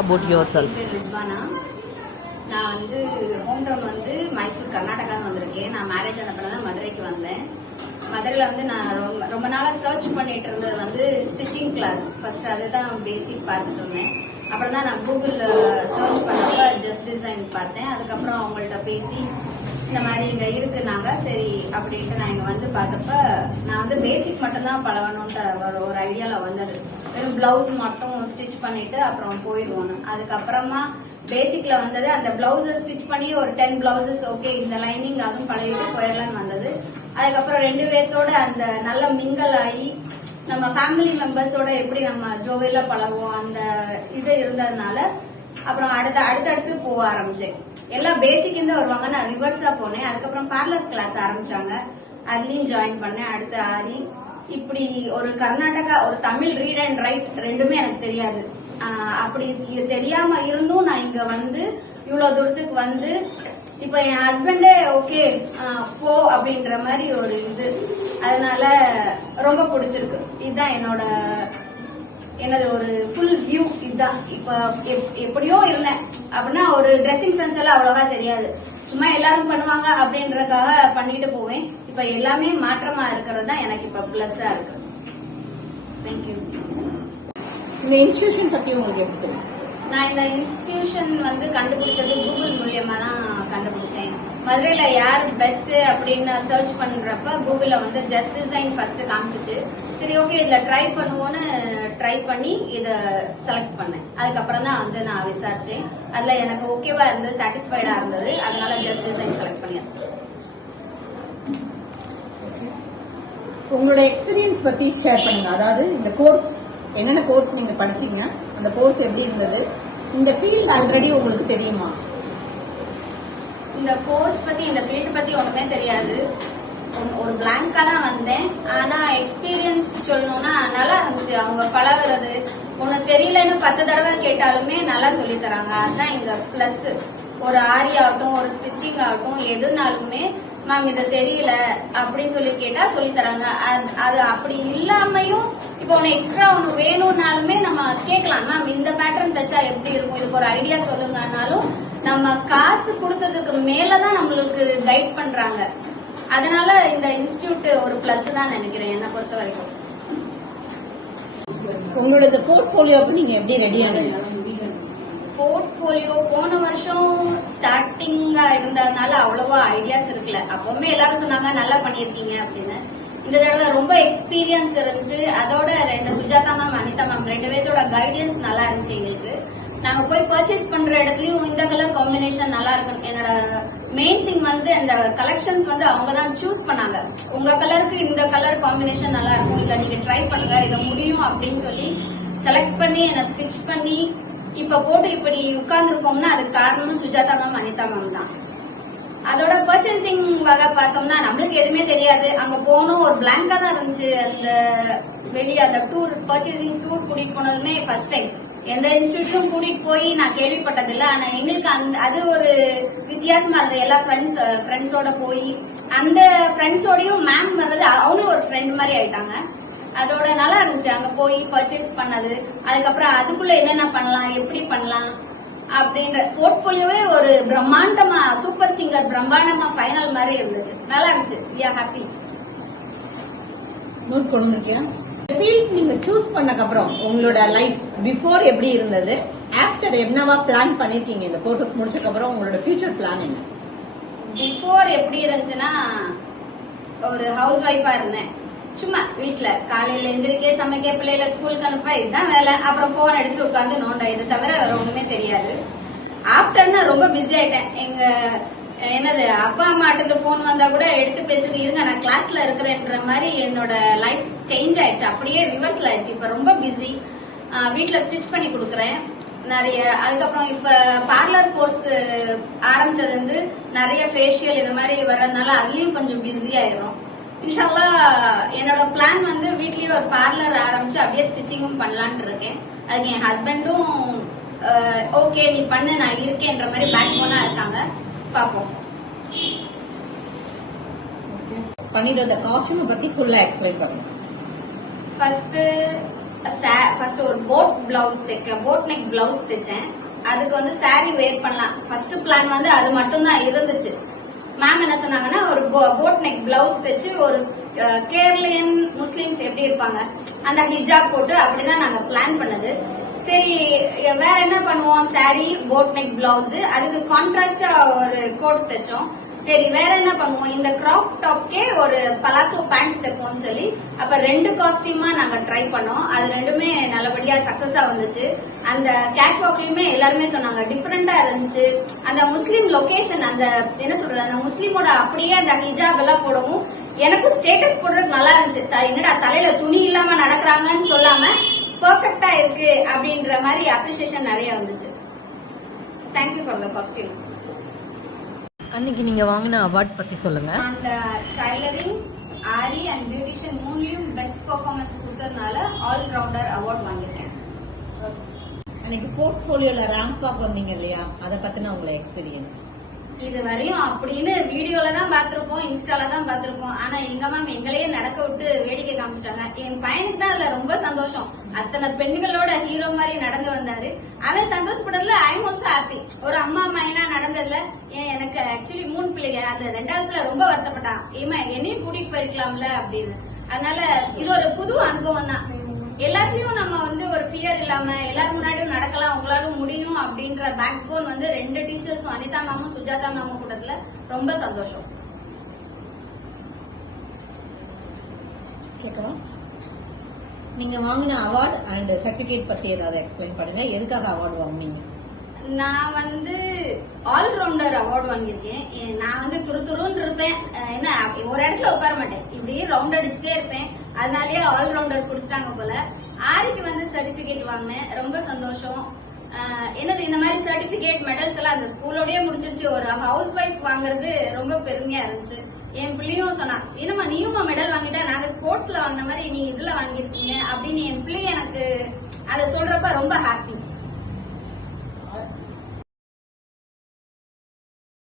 about yourself. நான் வந்து home town வந்து மைசூர் கர்நாடகா வந்திருக்கேன். நான் மேரேஜ் ஆன பிறகு தான் மதுரைக்கு வந்தேன். மதுரையில் வந்து நான் ரொம்ப நாளாக சர்ச் பண்ணிட்டு இருந்தது வந்து ஸ்டிச்சிங் கிளாஸ். ஃபர்ஸ்ட் அதுதான் பேசிக் பார்த்துட்டு இருந்தேன். அப்புறம் தான் நான் கூகுளில் சர்ச் பண்ணப்ப ஜஸ்ட் டிசைன் பார்த்தேன். அதுக்கப்புறம் அவங்கள்ட்ட பேசி இந்த மாதிரி இங்கே இருக்குனாங்க. சரி அப்படின்ட்டு நான் இங்கே வந்து பார்த்தப்ப நான் வந்து பேசிக் மட்டும்தான் பழகணுன்ட்டு ஒரு ஐடியாவில் வந்தது. வெறும் பிளவுஸ் மட்டும் ஸ்டிச் பண்ணிட்டு அப்புறம் போயிடுவோன்னு. அதுக்கப்புறமா பேசிக்ல வந்தது அந்த பிளவுஸ் ஸ்டிச் பண்ணி ஒரு 10 பிளவுசஸ் ஓகே இந்த லைனிங் அதுவும் பழகிட்டு போயிடலான்னு வந்தது. அதுக்கப்புறம் 2 பேர்த்தோட அந்த நல்ல மிங்கல் ஆகி நம்ம ஃபேமிலி மெம்பர்ஸோட எப்படி நம்ம ஜோவில பழகுவோம் அந்த இது இருந்ததுனால அப்புறம் அடுத்தடுத்து போக ஆரம்பிச்சேன். எல்லாம் பேசிக் இருந்து வருவாங்க, நான் ரிவர்ஸா போனேன். அதுக்கப்புறம் பார்லர் கிளாஸ் ஆரம்பிச்சாங்க, அதுலயும் ஜாயின் பண்ணேன். அடுத்து ஆரி இப்படி ஒரு கர்நாடகா ஒரு தமிழ் ரீட் அண்ட் ரைட் ரெண்டுமே எனக்கு தெரியாது. அப்படி இது தெரியாம இருந்தும் நான் இங்க வந்து இவ்வளவு தூரத்துக்கு வந்து இப்ப என் ஹஸ்பண்டே ஓகே போ அப்படின்ற மாதிரி ஒரு இது, அதனால ரொம்ப பிடிச்சிருக்கு. இதுதான் என்னது ஒரு ஃபுல் வியூ. இதுதான் இப்ப எப்படியோ இருந்தேன் அப்படின்னா ஒரு ட்ரெஸ்ஸிங் சென்ஸ் எல்லாம் அவ்வளவா தெரியாது, சும்மா எல்லாரும் பண்ணுவாங்க அப்படின்றதுக்காக பண்ணிட்டு போவேன். இப்ப எல்லாமே மாற்றமா இருக்கிறது தான் எனக்கு இப்ப பிளஸ்ஸா இருக்கு. தேங்க்யூ. இந்த இன்ஸ்டிடியூஷன் பத்தி உங்களுக்கு எப்படி தெரியும்? நான் இந்த இன்ஸ்டிடியூஷன் வந்து கண்டுபிடிச்சது கூகுள் மூலியமா தான் கண்டுபிடிச்சேன். மதுரையில யார் பெஸ்ட் அப்படின்னு சர்ச் பண்றப்ப கூகுள்ல வந்து ஜஸ்ட் டிசைன் ஃபர்ஸ்ட் காமிச்சிச்சு. சரி ஓகே இதுல ட்ரை பண்ணுவோன்னு ட்ரை பண்ணி இத செலக்ட் பண்ணேன். அதுக்கப்புறம் தான் வந்து நான் விசாரிச்சேன். அதுல எனக்கு ஓகேவா இருந்து சாட்டிஸ்ஃபைடா இருந்தது, அதனால ஜஸ்ட் டிசைன் செலக்ட் பண்ணேன். உங்களோட எக்ஸ்பீரியன்ஸ் பத்தி ஷேர் பண்ணுங்க. அதாவது இந்த கோர்ஸ் என்னென்ன கோர்ஸ் நீங்க படிச்சீங்க, அந்த கோர்ஸ் எப்படி இருந்தது, இந்த ஃபீல்ட் ஆல்ரெடி உங்களுக்கு தெரியுமா? இந்த கோர்ஸ் பத்தி இந்த ஃபீல்ட் பத்தி ஒண்ணுமே தெரியாது, ஒரு பிளாங்கா தான் வந்தேன். ஆனா எக்ஸ்பீரியன்ஸ் சொல்லணும்னா நல்லா இருந்துச்சு. அவங்க பழகுறது ஒண்ணு தெரியலன்னு 10 தடவை கேட்டாலுமே நல்லா சொல்லி தராங்க. அதுதான் இங்க பிளஸ். ஒரு ஆரி ஆகட்டும் ஒரு ஸ்டிச்சிங் ஆகட்டும் எதுனாலுமே மேம் இது தெரியல அப்படின்னு சொல்லி கேட்டா சொல்லி தராங்க. அது அப்படி இல்லாமையும் இப்போ ஒன்னு எக்ஸ்ட்ரா ஒன்னு வேணும்னாலுமே நம்ம கேட்கலாம், மேம் இந்த பேட்டர்ன் தச்சா எப்படி இருக்கும், இதுக்கு ஒரு ஐடியா சொல்லுங்கன்னாலும் நம்ம காசு கொடுத்ததுக்கு மேலதான் நம்மளுக்கு கைட் பண்றாங்க. அதனால இந்த இன்ஸ்டிடியூட் ஒரு பிளஸ் தான் நினைக்கிறேன் என்னை பொறுத்த வரைக்கும். உங்களோட போர்ட்போலியோக்கு நீங்க எப்படி ரெடி ஆனீங்க? போர்ட்போலியோ போன வருஷம் ஸ்டார்டிங்கா இருந்ததுனால அவ்வளவா ஐடியாஸ் இருக்குல்ல. அப்பவுமே எல்லாரும் சொன்னாங்க நல்லா பண்ணிருக்கீங்க அப்படின்னு. இந்த தடவை ரொம்ப எக்ஸ்பீரியன்ஸ் இருந்துச்சு. அதோட 2 சுஜாதா மேம் அனிதா மேம் 2 பேர்த்தோட கைடன்ஸ் நல்லா இருந்துச்சு எங்களுக்கு. நாங்க போய் பர்ச்சேஸ் பண்ற இடத்துலயும் இந்த கலர் காம்பினேஷன் நல்லா இருக்கு. என்னோட மெயின் திங் வந்து இந்த கலெக்ஷன்ஸ் வந்து அவங்க தான் சூஸ் பண்ணாங்க. உங்க கலருக்கு இந்த கலர் காம்பினேஷன் நல்லா இருக்கும், இதை நீங்க ட்ரை பண்ணுங்க, இதை முடியும் அப்படின்னு சொல்லி செலக்ட் பண்ணி என்ன ஸ்டிச் பண்ணி இப்ப போட்டு இப்படி உட்கார்ந்துருக்கோம்னா அதுக்கு காரணமும் சுஜாதா மேம் அனிதா மேம் தான். அதோட பர்ச்சேசிங் வகை பார்த்தோம்னா நம்மளுக்கு எதுவுமே தெரியாது. அங்க போகணும் ஒரு பிளாங்கா தான் இருந்துச்சு. அந்த வெளியே அந்த டூர் பர்ச்சேசிங் டூர் கூட்டிட்டு போனதுமே ஃபர்ஸ்ட் டைம். எந்த இன்ஸ்டிடியூட்டும் கூட்டிட்டு போய் நான் கேள்விப்பட்டதில்லை. ஆனா எங்களுக்கு அது ஒரு வித்தியாசமா இருந்தது. எல்லா ஃப்ரெண்ட்ஸோட போய் அந்த ஃப்ரெண்ட்ஸோடயும் மேம் வர்றது அவங்களும் ஒரு ஃப்ரெண்ட் மாதிரி ஆயிட்டாங்க. அதோட நல்லா இருந்துச்சு அங்க போய் பர்ச்சேஸ் பண்ணது. அதுக்கப்புறம் அதுக்குள்ள என்னென்ன பண்ணலாம் எப்படி பண்ணலாம் அப்படின்ற போர்ட்போலியோவே ஒரு பிரம்மாண்டமா சூப்பர் சிங்கர் பிரம்மாண்டமா ஃபைனல் மாதிரி இருந்துச்சு. நல்லா இருந்துச்சு. We are happy. நோட் பண்ணுங்க. ஃபீல்ட் நீங்க சூஸ் பண்ணதுக்கு அப்புறம் உங்களோட லைஃப் பிஃபோர் எப்படி இருந்தது, ஆஃப்டர் என்னவா பிளான் பண்ணிருக்கீங்க? இந்த கோர்ஸ் முடிச்சதுக்கு அப்புறம் உங்களோட ஃபியூச்சர் பிளான் என்ன? பிஃபோர் எப்படி இருந்துச்சுன்னா ஒரு ஹவுஸ் ஒய்ஃபா இருந்தேன். சும்மா வீட்டுல காலையில எந்திரிக்க சமைக்க பிள்ளைல ஸ்கூலுக்கு அனுப்ப இதுதான் வேலை. அப்புறம் போன் எடுத்துட்டு உட்காந்து நோண்ட, இது தவிர வேற ஒண்ணுமே தெரியாது. ஆஃப்டர்னா ரொம்ப பிஸி ஆயிட்டேன். எங்க என்னது அப்பா அம்மாட்டு போன் வந்தா கூட எடுத்து பேசுறது, இருங்க நான் கிளாஸ்ல இருக்கிறேன்ற மாதிரி என்னோட லைஃப் சேஞ்ச் ஆயிடுச்சு. அப்படியே ரிவர்ஸ்ல ஆயிடுச்சு. இப்ப ரொம்ப பிஸி. வீட்டுல ஸ்டிச் பண்ணி கொடுக்குறேன் நிறைய. அதுக்கப்புறம் இப்ப பார்லர் கோர்ஸ் ஆரம்பிச்சது வந்து நிறைய ஃபேஷியல் இந்த மாதிரி வர்றதுனால அதுலயும் கொஞ்சம் பிஸி ஆயிரும். இன்ஷால்லா என்னோட பிளான் வந்து வீட்லயே ஒரு பார்லர் ஆரம்பிச்சு அப்படியே ஸ்டிச்சிங்கும் பண்ணலான்னு இருக்கேன். அதுக்கு என் ஹஸ்பண்டும் ஓகே நீ பண்ணு நான் இருக்கேன்ற மாதிரி பேக் போனா இருக்காங்க. பாப்போம். பண்ணிடுற காஸ்டியூம் பத்தி ஃபுல்லா எக்ஸ்பிளைன் பண்ணுங்க. ஃபர்ஸ்ட் ஃபர்ஸ்ட் ஒரு போட் நெக் பிளவுஸ் தைச்சேன். அதுக்கு வந்து saree வேர் பண்ணலாம். ஃபர்ஸ்ட் பிளான் வந்து அது மட்டும் தான் இருந்துச்சு. மேம் என்ன சொன்னாங்கன்னா ஒரு போட் நெக் பிளவுஸ் தைச்சு ஒரு கேரளியன் முஸ்லிம்ஸ் எப்படி இருப்பாங்க அந்த ஹிஜாப் போட்டு அப்படிதான் நாங்க பிளான் பண்ணது. சரி வேற என்ன பண்ணுவோம், saree போட் நெக் பிளவுஸ், அதுக்கு கான்ட்ராஸ்டா ஒரு கோட் தைச்சோம். சரி வேற என்ன பண்ணுவோம், இந்த கிராப் டாப்கே ஒரு பலாசோ பேண்ட் தைப்போம்னு சொல்லி அப்ப 2 காஸ்டியூமா நாங்க ட்ரை பண்ணோம். அது ரெண்டுமே நல்லபடியா சக்சஸா வந்துச்சு. அந்த கேட் வாக்லயுமே எல்லாருமே சொன்னாங்க டிஃபரெண்டா இருந்துச்சு. அந்த முஸ்லீம் லொகேஷன் அந்த என்ன சொல்றது அந்த முஸ்லீமோட அப்படியே அந்த ஹிஜாப் எல்லாம் போடவும் எனக்கும் ஸ்டேட்டஸ் போடுறதுக்கு நல்லா இருந்துச்சு. என்னடா தலையில துணி இல்லாம நடக்கிறாங்கன்னு சொல்லாம பெர்ஃபெக்ட்டா இருக்கு அப்படின்ற மாதிரி அப்ரிசியேஷன் நிறைய வந்துச்சு. Thank you for the costume. அன்னைக்கு நீங்க வாங்கின அவார்ட் பத்தி சொல்லுங்க. அந்த டைலரிங், ஆரி அண்ட் பியூட்டிஷியன் மூணுலயும் பெஸ்ட் பெர்ஃபார்மன்ஸ் கொடுத்ததுனால ஆல் ரவுண்டர் அவார்ட் வாங்கியிருக்கேன். அன்னைக்கு போர்ட்ஃபோலியோல ரேங்க் வாக் வந்தீங்க இல்லையா, அதை பத்தின உங்களோட எக்ஸ்பீரியன்ஸ்? இது வரையும் அப்படின்னு வீடியோல தான் பாத்திருப்போம், இன்ஸ்டால தான் பாத்திருப்போம். ஆனா எங்க மேம் எங்களையே நடக்க விட்டு வேடிக்கை காமிச்சிட்டாங்க. என் பையனுக்கு தான் அதுல ரொம்ப சந்தோஷம். அத்தனை பெண்களோட ஹீரோ மாதிரி நடந்து வந்தாரு. அவன் சந்தோஷப்படல, ஐ எம் ஆல்சோ ஹாப்பி. ஒரு அம்மா மைனா நடந்ததுல எனக்கு ஆக்சுவலி 3 பிள்ளைங்க, அந்த 2வது பிள்ளை ரொம்ப வருத்தப்பட்டான், ஏமா என்னையும் கூட்டிட்டு போயிருக்கலாம்ல அப்படின்னு. அதனால இது ஒரு புது அனுபவம் தான். எல்லாத்துலயும் நம்ம வந்து ஒரு ஃபியர் இல்லாம எல்லாரும் முன்னாடியும் நடக்கலாம், உங்களாலும் முடியும் அப்படின்ற பேக் போன் வந்து 2 டீச்சர்ஸும் அனிதா மேமும் சுஜாதா மேமும் கூட்டத்துல ரொம்ப சந்தோஷம். கேட்கலாம். நீங்க வாங்கின அவார்ட் அண்ட் சர்டிபிகேட் பத்தி ஏதாவது எக்ஸ்பிளைன் பண்ணுங்க. எதுக்காக அவார்டு வாங்குனீங்க? நான் வந்து ஆல்ரவுண்டர் அவார்டு வாங்கியிருக்கேன். நான் வந்து துருன்னு இருப்பேன், என்ன ஒரு இடத்துல உட்கார மாட்டேன், இப்படியே ரவுண்ட் அடிச்சுட்டே இருப்பேன். அதனாலயே ஆல்ரவுண்டர் கொடுத்துட்டாங்க போல. ஆரிக்கு வந்து சர்டிபிகேட் வாங்கினேன், ரொம்ப சந்தோஷம். என்னது இந்த மாதிரி சர்டிபிகேட் மெடல்ஸ் எல்லாம் அந்த ஸ்கூலோடய முடிஞ்சிருச்சு. ஒரு ஹவுஸ் ஒய்ஃப் வாங்குறது ரொம்ப பெருமையா இருந்துச்சு. என் பிள்ளையும் சொன்னா, என்னம்மா நீயுமா மெடல் வாங்கிட்டா, நாங்க ஸ்போர்ட்ஸ்ல வாங்கின மாதிரி நீங்க இதுல வாங்கிருக்கீங்க அப்படின்னு என் பிள்ளை எனக்கு அதை சொல்றப்ப ரொம்ப ஹாப்பி.